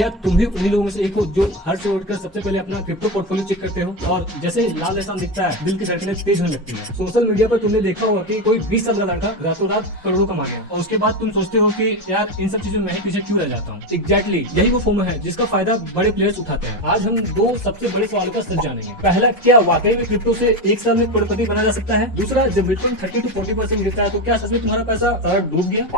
क्या तुम भी उन्हीं लोगों में से एक हो जो हर से उठकर सबसे पहले अपना क्रिप्टो पोर्टफोलियो चेक करते हो और जैसे लाल निशान दिखता है दिल की धड़कनें तेज होने लगती है। सोशल मीडिया पर तुमने देखा होगा कि कोई 20 साल का लड़का रातों रात करोड़ों कमा गया और उसके बाद तुम सोचते हो कि यार इन सब चीजों में मैं पीछे क्यों रह जाता हूँ। एग्जैक्टली यही वो फोमो है जिसका फायदा बड़े प्लेयर्स उठाते हैं। आज हम दो सबसे बड़े सवालों का सच जानेंगे। पहला, क्या वाकई में क्रिप्टो से एक साल में करोड़पति बना जा सकता है? दूसरा, जब बिटकॉइन 30 to 40% गिरता है तो क्या सच में तुम्हारा पैसा सारा डूब गया?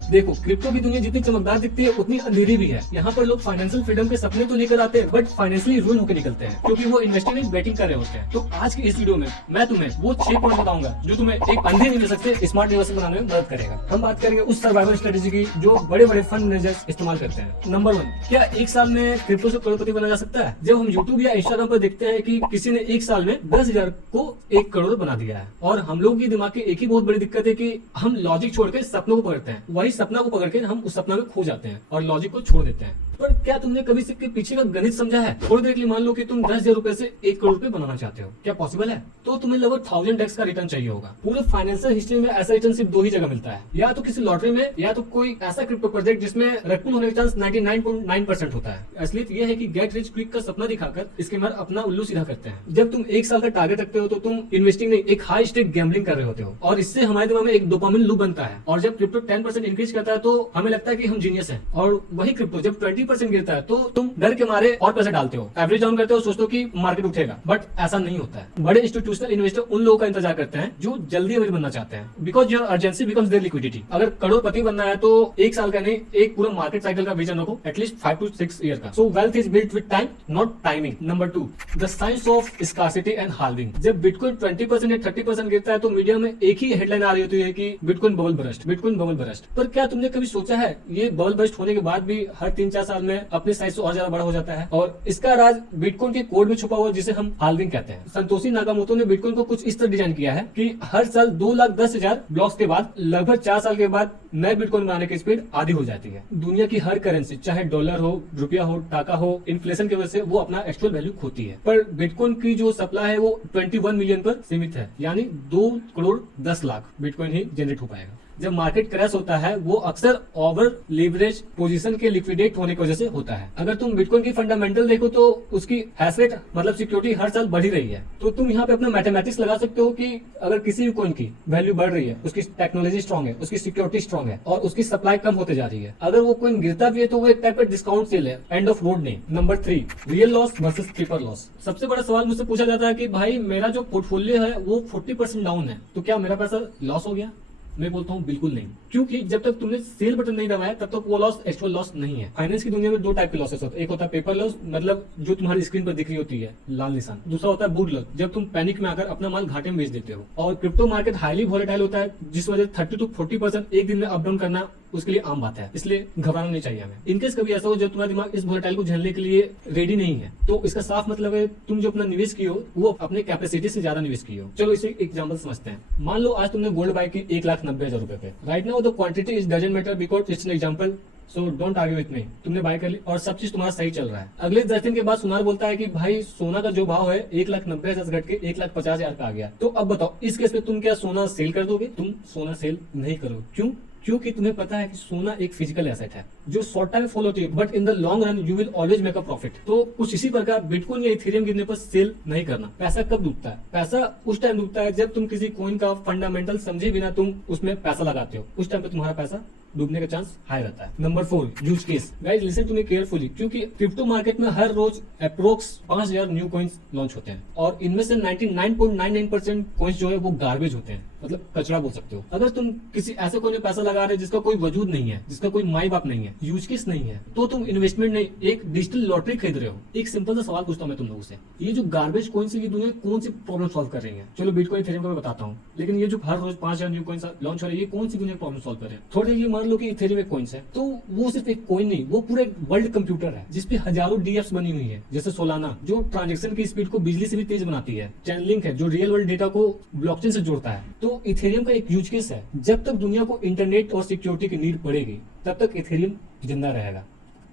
देखो, क्रिप्टो की दुनिया जितनी चमकदार दिखती है उतनी अंधेरी भी है। यहाँ पर लोग फाइनेंशियल फ्रीडम के सपने तो लेकर आते हैं बट फाइनेंशियली रूल होकर निकलते हैं क्योंकि वो इन्वेस्टिंग में बेटिंग कर रहे होते हैं। तो आज की इस वीडियो में मैं तुम्हें वो 6 पॉइंट बताऊंगा जो तुम्हें एक अंधे निवेशक से स्मार्ट निवेशक बनाने में मदद करेगा। हम बात करेंगे उस सर्वाइवल स्ट्रेटेजी की जो बड़े बड़े फंड मैनेजर्स इस्तेमाल करते हैं। नंबर 1, क्या एक साल में क्रिप्टो से करोड़पति बना जा सकता है? जब हम यूट्यूब या इंस्टाग्राम पर देखते हैं कि किसी ने एक साल में 10,000 को 1 करोड़ बना दिया है और हम लोग की दिमाग की एक ही बहुत बड़ी दिक्कत है कि हम लॉजिक छोड़ के सपनों को पकड़ते हैं। वही सपना को पकड़ के हम उस सपना में खो जाते हैं और लॉजिक को छोड़ देते हैं। पर क्या तुमने कभी इसके पीछे का गणित समझा है? थोड़ी देर के लिए मान लो कि तुम 10,000 रुपए से 1 करोड़ रुपए बनाना चाहते हो। क्या पॉसिबल है? तो तुम्हें लगभग 1000x का रिटर्न चाहिए होगा। पूरे फाइनेंशियल हिस्ट्री में ऐसा रिटर्न सिर्फ 2 ही जगह मिलता है, या तो किसी लॉटरी में या तो कोई ऐसा क्रिप्टो प्रोजेक्ट जिसमें रकपुल होने का चांस 99.9% होता है। असलियत यह है कि गेट रिच क्विक का सपना दिखाकर स्कैमर अपना उल्लू सीधा करते हैं। जब तुम 1 साल का टारगेट रखते हो तो तुम इन्वेस्टिंग नहीं, एक हाई स्टेक गैम्बलिंग कर रहे होते हो और इससे हमारे दिमाग में एक डोपामिन लूप बनता है और जब क्रिप्टो 10% इंक्रीज करता है तो हमें लगता है कि हम जीनियस हैं। और वही क्रिप्टो जब 20% गिरता है तो तुम डर के मारे और पैसे डालते हो, एवरेज डाउन करते हो, सोचते हो कि मार्केट उठेगा, बट ऐसा नहीं होता है। बड़े इंस्टीट्यूशनल इन्वेस्टर उन लोगों का इंतजार करते हैं जो जल्दी अमीर बनना चाहते हैं because your urgency becomes their liquidity. अगर करोड़पति बनना है तो 1 साल का नहीं, एक पूरा मार्केट साइकिल का विजन रखो, एटलीस्ट 5 to 6 ईयर का। सो wealth is built with time, not timing. Number 2, the science of scarcity and halving. जब बिटकॉइन 20% या 30% गिरता है तो मीडिया में एक ही हेडलाइन आ रही होती है कि bitcoin bubble burst, bitcoin bubble burst. पर क्या तुमने कभी सोचा है ये बबल बरस्ट होने के बाद भी हर 3-4 साल में अपने साइज से और ज्यादा बड़ा हो जाता है? और इसका राज बिटकॉइन के कोड में छुपा हुआ जिसे हम हाल्विंग कहते हैं। संतोषी नाकामोटो ने बिटकॉइन को कुछ इस तरह डिजाइन किया है कि हर साल 2,10,000 ब्लॉक्स के बाद लगभग 4 साल के बाद नए बिटकॉइन बनाने की स्पीड आधी हो जाती है। दुनिया की हर करेंसी, चाहे डॉलर हो, रुपया हो, टाका हो, इन्फ्लेशन की वजह से वो अपना एक्चुअल वैल्यू खोती है। पर बिटकॉइन की जो सप्लाई है वो 21 मिलियन पर सीमित है, यानी 2 करोड़ 10 लाख बिटकॉइन ही जनरेट हो पाएगा। जब मार्केट क्रैश होता है वो अक्सर ओवर लीवरेज पोजीशन के लिक्विडेट होने की वजह से होता है। अगर तुम बिटकॉइन की फंडामेंटल देखो तो उसकी हैश रेट मतलब सिक्योरिटी हर साल बढ़ ही रही है। तो तुम यहाँ पे अपना मैथमेटिक्स लगा सकते हो कि अगर किसी भी कॉइन की वैल्यू बढ़ रही है, उसकी टेक्नोलॉजी स्ट्रॉन्ग है, उसकी सिक्योरिटी स्ट्रॉन्ग है और उसकी सप्लाई कम होते जा रही है, अगर वो कॉइन गिरता भी है तो वो एक टाइप का डिस्काउंट सेल है, एंड ऑफ रोड नहीं। Number 3, real loss versus paper loss. सबसे बड़ा सवाल मुझसे पूछा जाता है कि भाई मेरा जो पोर्टफोलियो है वो 40% डाउन है तो क्या मेरा पैसा लॉस हो गया? मैं बोलता हूँ बिल्कुल नहीं, क्योंकि जब तक तुमने सेल बटन नहीं दबाया तब तक वो लॉस एक्चुअल लॉस नहीं है। फाइनेंस की दुनिया में 2 टाइप के लॉसेस होते हैं। एक होता है पेपर लॉस, मतलब जो तुम्हारी स्क्रीन पर दिख रही होती है लाल निशान। दूसरा होता है बूट लॉस, जब तुम पैनिक में आकर अपना माल घाटे में बेच देते हो। और क्रिप्टो मार्केट हाईली वोलेटाइल होता है जिस वजह 30 to 40% एक दिन में अप डाउन करना उसके लिए आम बात है, इसलिए घबराना नहीं चाहिए हमें। इनकेस कभी ऐसा हो जब तुम्हारा दिमाग इस वोलेटाइल को झेलने के लिए रेडी नहीं है तो इसका साफ मतलब है तुम जो अपना निवेश किए हो वो अपने कैपेसिटी से ज्यादा निवेश किए हो। चलो इसे एग्जांपल समझते हैं। मान लो आज तुमने गोल्ड बाय की 1,90,000 रुपए पे। Right now the quantity is doesn't matter because it's an example, so don't argue with me. तुमने बाय कर ली और सब चीज तुम्हारा सही चल रहा है। अगले 10 दिन के बाद सुनार बोलता है कि भाई सोना का जो भाव है 1,90,000 से घट के 1,50,000 का आ गया। तो अब बताओ इस केस में तुम क्या सोना सेल कर दोगे? तुम सोना सेल नहीं करोगे। क्यों? क्योंकि तुम्हें पता है कि सोना एक फिजिकल एसेट है जो शॉर्ट टाइम फॉल होती है but in the long run you will always make a profit. तो कुछ इसी प्रकार बिटकॉइन या इथेरियम गिरने पर सेल नहीं करना। पैसा कब डूबता है? पैसा उस टाइम डूबता है जब तुम किसी कॉइन का फंडामेंटल समझे बिना तुम उसमें पैसा लगाते हो, उस टाइम पे तुम्हारा पैसा डूबने का चांस हाई रहता है। Number 4, use case. Guys listen to me carefully, क्योंकि क्रिप्टो मार्केट में हर रोज अप्रोक्स 5,000 न्यू कॉइन्स लॉन्च होते हैं और इनमें से 99.99% कॉइन्स जो है वो गार्बेज होते हैं, मतलब कचरा बोल सकते हो। अगर तुम किसी ऐसे कोई में पैसा लगा रहे जिसका कोई वजूद नहीं है, जिसका कोई माई बाप नहीं है, यूज केस नहीं है, तो तुम इन्वेस्टमेंट नहीं एक डिजिटल लॉटरी खरीद रहे हो। एक सिंपल सा सवाल पूछता हूं मैं तुम लोगों से, ये जो गार्बेज कॉइन्स की दुनिया कौन सी प्रॉब्लम सॉल्व कर रही है? चलो बिटकॉइन इथेरियम का मैं बताता हूँ, लेकिन ये जो हर रोज 5,000 न्यू कॉइन्स लॉन्च हो रही है ये कौन सी दुनिया प्रॉब्लम सॉल्व कर रहे हैं? थोड़ी देर मान लो कि इथेरियम एक कॉइन्स है तो वो सिर्फ एक कॉइन नहीं, वो पूरा एक वर्ल्ड कंप्यूटर है जिसपे हजारों डीएफ्स बनी हुई है, जैसे सोलाना जो ट्रांजेक्शन की स्पीड को बिजली से भी तेज बनाती है, चैनलिंक है जो रियल वर्ल्ड डेटा को ब्लॉकचेन से जोड़ता है। तो इथेरियम का एक यूज केस है, जब तक दुनिया को इंटरनेट और सिक्योरिटी की नीड पड़ेगी तब तक इथेरियम जिंदा रहेगा,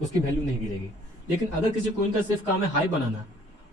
उसकी वैल्यू नहीं गिरेगी। लेकिन अगर किसी कॉइन का सिर्फ काम है हाई बनाना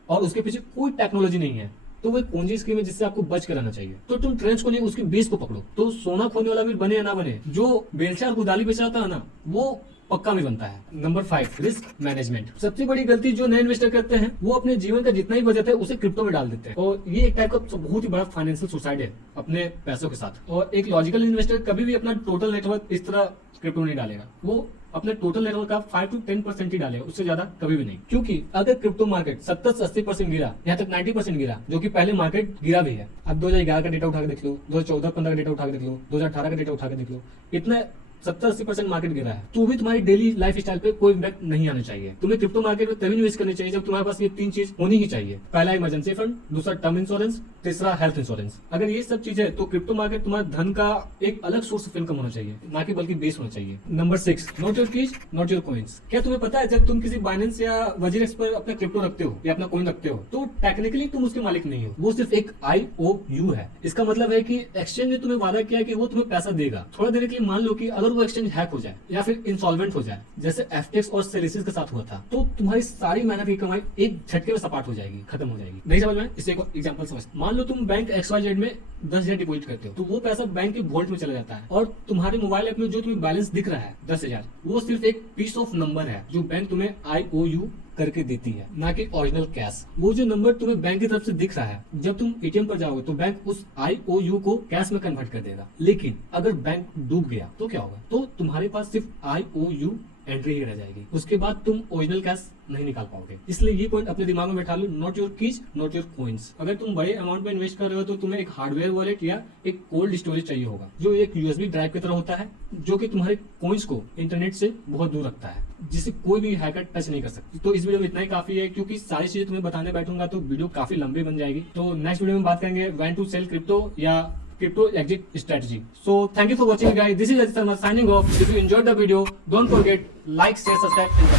और उसके पीछे कोई टेक्नोलॉजी नहीं है तो वो एक पूंजी स्कीम है जिससे आपको बच कर रहना चाहिए। तो तुम ट्रेंड्स को नहीं उसके बेस को पकड़ो। तो सोना खोने वाला भी बने या ना बने, जो बेलचा और कुदाली बेच रहा था ना वो पक्का भी बनता है। Number 5, risk management. सबसे बड़ी गलती जो नए इन्वेस्टर करते हैं वो अपने जीवन का जितना ही बचत है उसे क्रिप्टो में डाल देते हैं, और ये एक टाइप का बहुत ही बड़ा फाइनेंशियल सुसाइड है अपने पैसों के साथ। और एक लॉजिकल इन्वेस्टर कभी भी अपना टोटल नेटवर्क इस तरह क्रिप्टो नहीं डालेगा, वो अपने टोटल नेटवर्क का 5 to 10% ही डालेगा, उससे ज्यादा कभी भी नहीं। क्योंकि अगर क्रिप्टो मार्केट 70 से 80% गिरा, यहाँ तक 90% गिरा, जो कि पहले मार्केट गिरा भी है। अब 2011 का डेटा उठा के देख लो, 2014-15 का डेटा उठा के देख लो, 2018 का डेटा उठा के देख लो, इतना 70-80% मार्केट गिरा है, तो भी तुम्हारी डेली लाइफ स्टाइल पे कोई इम्पैक्ट नहीं आना चाहिए। तुम्हें क्रिप्टो मार्केट में तभी निवेश करनी चाहिए जब तुम्हारे पास ये 3 चीज होनी ही चाहिए। पहला इमरजेंसी फंड, दूसरा टर्म इंश्योरेंस, तीसरा हेल्थ इंश्योरेंस। अगर ये सब चीजें, तो क्रिप्टो मार्केट तुम्हारे धन का एक अलग सोर्स ऑफ इनकम होना चाहिए, ना कि बल्कि बेस होना चाहिए। Number 6, not your keys not your coins. क्या तुम्हें पता है जब तुम किसी बाइनेंस या वजीरेक्स पर अपना क्रिप्टो रखते हो या अपना कॉइन रखते हो, तो टेक्निकली तुम उसके मालिक नहीं हो, वो सिर्फ एक IOU है। इसका मतलब है कि एक्सचेंज ने तुम्हें वादा किया कि वो तुम्हें पैसा देगा थोड़ा देर के लिए। मान लो कि अगर वो एक्सचेंज हैक हो जाए या फिर इंसॉल्वेंट हो जाए, जैसे FTX और सेलिसिस के साथ हुआ था, तो तुम्हारी सारी मेहनत की कमाई एक झटके में सपाट हो जाएगी, खत्म हो जाएगी। नहीं समझ में? इससे एक एग्जांपल समझ। मान लो तुम बैंक XYZ में 10,000 डिपॉजिट करते हो, तो वो पैसा बैंक के वॉलेट में चला जाता है, और तुम्हारे मोबाइल ऐप में जो तुम्हें बैलेंस दिख रहा है 10,000, वो सिर्फ एक पीस ऑफ नंबर है जो बैंक तुम्हें IOU करके देती है, ना कि ओरिजिनल कैश। वो जो नंबर तुम्हें बैंक की तरफ से दिख रहा है, जब तुम ATM पर जाओगे तो बैंक उस IOU को कैश में कन्वर्ट कर देगा। लेकिन अगर बैंक डूब गया तो क्या होगा? तो तुम्हारे पास सिर्फ IOU एंट्री ही रह जाएगी, उसके बाद तुम ओरिजिनल कैश नहीं निकाल पाओगे। इसलिए ये पॉइंट अपने दिमाग में बैठा लो, not your keys not your coins. अगर तुम बड़े अमाउंट में इन्वेस्ट कर रहे हो तो तुम्हें एक हार्डवेयर वॉलेट या एक कोल्ड स्टोरेज चाहिए होगा, जो एक USB ड्राइव की तरह होता है, जो कि तुम्हारे कॉइन्स को इंटरनेट से बहुत दूर रखता है, जिसे कोई भी हैकर टच नहीं कर सकती। तो इस वीडियो में इतना ही काफी है, क्योंकि सारी चीजें तुम्हें बताने बैठूंगा तो वीडियो काफी लंबी बन जाएगी। तो नेक्स्ट वीडियो में बात करेंगे व्हेन टू सेल क्रिप्टो या crypto exit strategy. So thank you for watching guys. This is Ajit Sharma signing off. If you enjoyed the video, don't forget like, share, subscribe and comment.